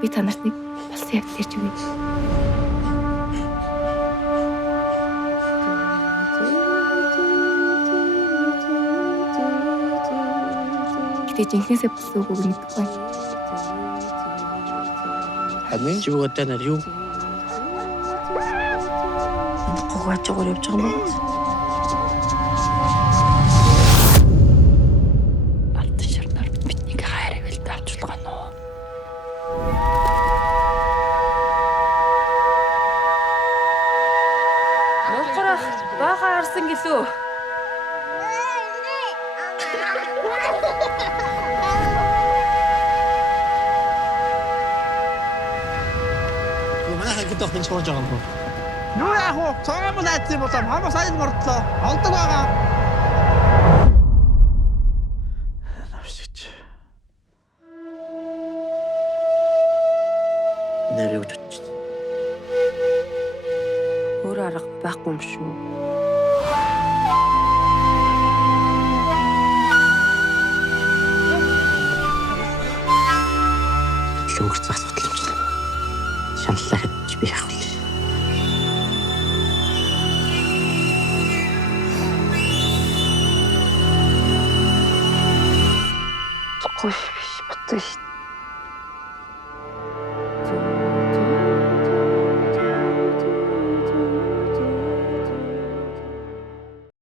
Би та нарт нэг болсон явдал ярьж өгье. Гэтэ жинхнээсээ болсон үгүйг мэдэхгүй байна. Хамгийн живгөөтэй нар юу? Гуйжгаар явж байгаа юм байна. Алдан ширнаар биднийг хайр ивэл давчулгаа нөө. Уулгарах бага харсан гэлөө. Манай хагтах энэ чуулж байгаа юм. Юу яах вэ? Цогоомол айдсан болоо хамаа сайн мордлоо. Олдог байгаа. Навшиж. Нэр үтч. Өөр арга байхгүй юм шүү. Лөнгөр цаас бодломжлоо. Шаналлаа гэж би яах вэ? Гуйш биш ботоо шүү.